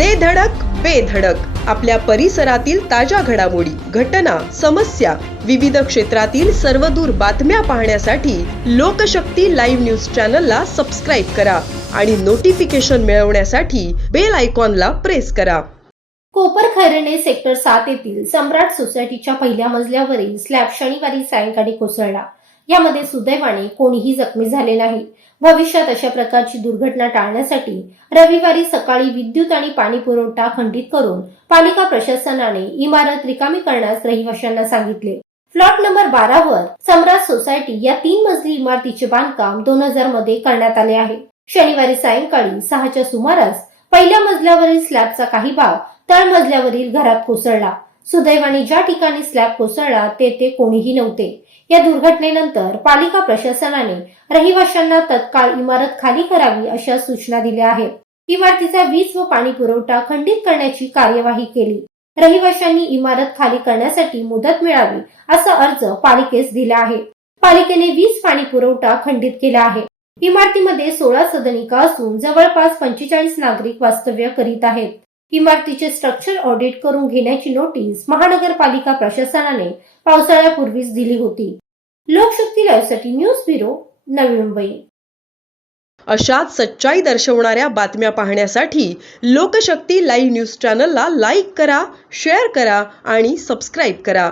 दे धडक बेधडक आपल्या परिसरातील ताज्या घडामोडी घटना समस्या विविध क्षेत्रातील सर्वदूर बातम्या पाहण्यासाठी लोकशक्ती लाईव्ह न्यूज चॅनलला सबस्क्राईब करा आणि नोटिफिकेशन मिळवण्यासाठी बेल आयकॉनला प्रेस करा. कोपर खैरणे सेक्टर सात येथील सम्राट सोसायटीच्या पहिल्या मजल्यावरील स्लॅब शनिवारी सायंकाळी कोसळला. यामध्ये सुदैवाने कोणीही जखमी झाले नाही. भविष्यात अशा प्रकारची दुर्घटना टाळण्यासाठी रविवारी सकाळी विद्युत आणि पाणी पुरवठा खंडित करून पालिका प्रशासनाने इमारत रिकामी करण्यास रहिवाशांना सांगितले. फ्लॉट नंबर बारावर सम्राट सोसायटी या तीन मजली इमारतीचे बांधकाम दोन हजारमध्ये करण्यात आले आहे. शनिवारी सायंकाळी सहाच्या सुमारास पहिल्या मजल्यावरील स्लॅबचा काही भाग तळमजल्यावरील घरात कोसळला. सुदैवाने ज्या ठिकाणी स्लॅब कोसळला तेथे कोणीही नव्हते. या दुर्घटनेनंतर पालिका प्रशासनाने रहिवाशांना तत्काळ इमारत खाली करावी अशा सूचना दिल्या आहेत. इमारतीचा वीज व पाणी पुरवठा खंडित करण्याची कार्यवाही केली. रहिवाशांनी इमारत खाली करण्यासाठी मुदत मिळावी असा अर्ज पालिकेस दिला आहे. पालिकेने वीज पाणी पुरवठा खंडित केला आहे. इमारतीमध्ये सोळा सदनिका असून जवळपास पंचेचाळीस नागरिक वास्तव्य करीत आहेत. इमारतीचे स्ट्रक्चर ऑडिट करून घेण्याची नोटीस महानगरपालिका प्रशासनाने पावसाळ्यापूर्वीच दिली होती. लोकशक्ती लाईव्हसाठी न्यूज ब्युरो नवी मुंबई. अशाच सच्चाई दर्शवणाऱ्या बातम्या पाहण्यासाठी लोकशक्ती लाईव्ह न्यूज चॅनलला लाईक करा शेअर करा आणि सबस्क्राईब करा.